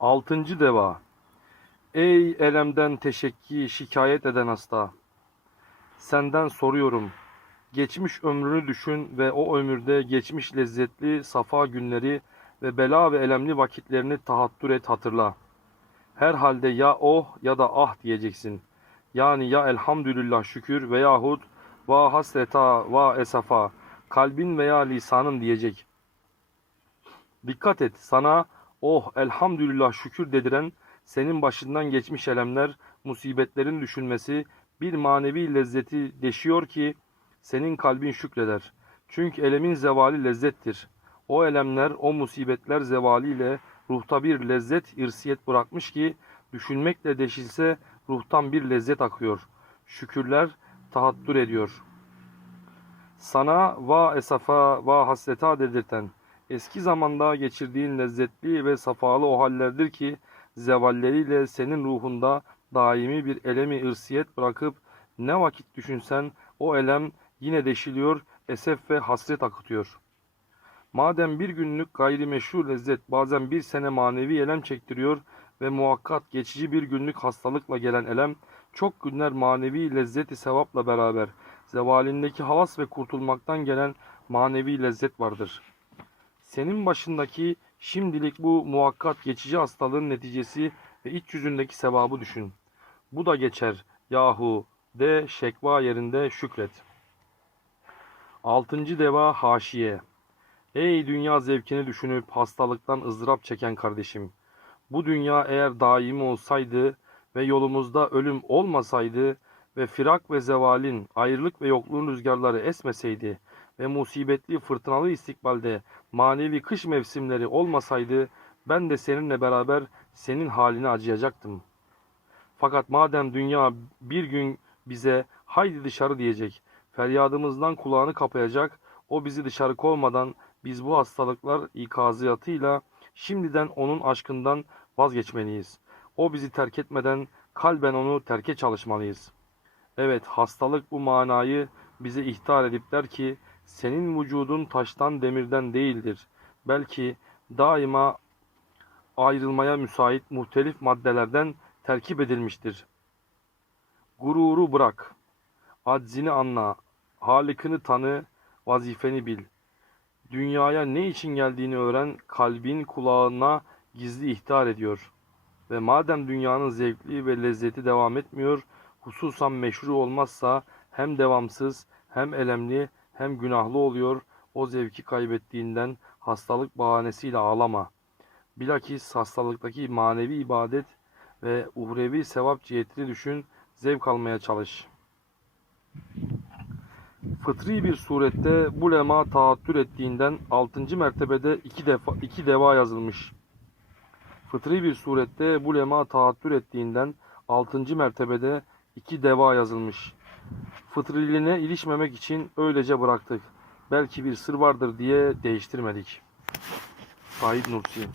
Altıncı deva. Ey elemden teşekki şikayet eden hasta. Senden soruyorum. Geçmiş ömrünü düşün ve o ömürde geçmiş lezzetli safa günleri ve bela ve elemli vakitlerini tahattür et hatırla. Herhalde ya oh ya da ah diyeceksin. Yani ya elhamdülillah şükür veyahut va hasreta va esafa kalbin veya lisanın diyecek. Dikkat et sana oh elhamdülillah şükür dediren senin başından geçmiş elemler, musibetlerin düşünmesi bir manevi lezzeti deşiyor ki senin kalbin şükreder. Çünkü elemin zevali lezzettir. O elemler, o musibetler zevaliyle ruhta bir lezzet irsiyet bırakmış ki düşünmekle deşilse ruhtan bir lezzet akıyor. Şükürler tahattür ediyor. Sana va esafa va hasreta dedirten eski zamanda geçirdiğin lezzetli ve safalı o hallerdir ki zevalleriyle senin ruhunda daimi bir elemi irsiyet bırakıp ne vakit düşünsen o elem yine deşiliyor, esef ve hasret akıtıyor. Madem bir günlük gayrimeşru lezzet bazen bir sene manevi elem çektiriyor ve muhakkat geçici bir günlük hastalıkla gelen elem çok günler manevi lezzeti sevapla beraber zevalindeki havas ve kurtulmaktan gelen manevi lezzet vardır. Senin başındaki şimdilik bu muhakkat geçici hastalığın neticesi ve iç yüzündeki sevabı düşün. Bu da geçer yahu de şekva yerinde şükret. Altıncı deva haşiye. Ey dünya zevkini düşünüp hastalıktan ızdırap çeken kardeşim. Bu dünya eğer daimi olsaydı ve yolumuzda ölüm olmasaydı ve firak ve zevalin, ayrılık ve yokluğun rüzgarları esmeseydi ve musibetli fırtınalı istikbalde manevi kış mevsimleri olmasaydı ben de seninle beraber senin haline acıyacaktım. Fakat madem dünya bir gün bize haydi dışarı diyecek, feryadımızdan kulağını kapayacak, o bizi dışarı kovmadan biz bu hastalıklar ikaziyatıyla şimdiden onun aşkından vazgeçmeliyiz. O bizi terk etmeden kalben onu terke çalışmalıyız. Evet hastalık bu manayı bize ihtar edip der ki senin vücudun taştan demirden değildir. Belki daima ayrılmaya müsait muhtelif maddelerden terkip edilmiştir. Gururu bırak. Aczini anla. Halikini tanı. Vazifeni bil. Dünyaya ne için geldiğini öğren. Kalbin kulağına gizli ihtar ediyor. Ve madem dünyanın zevkli ve lezzeti devam etmiyor, hususan meşru olmazsa hem devamsız hem elemli hem günahlı oluyor. O zevki kaybettiğinden hastalık bahanesiyle ağlama. Bilakis hastalıktaki manevi ibadet ve uhrevi sevap cihetini düşün, zevk almaya çalış. Fıtri bir surette bu lema taattür ettiğinden 6. mertebede iki defa iki deva yazılmış. Fıtri bir surette bu lema taattür ettiğinden 6. mertebede iki deva yazılmış. Fıtriliğine ilişmemek için öylece bıraktık. Belki bir sır vardır diye değiştirmedik. Said Nursi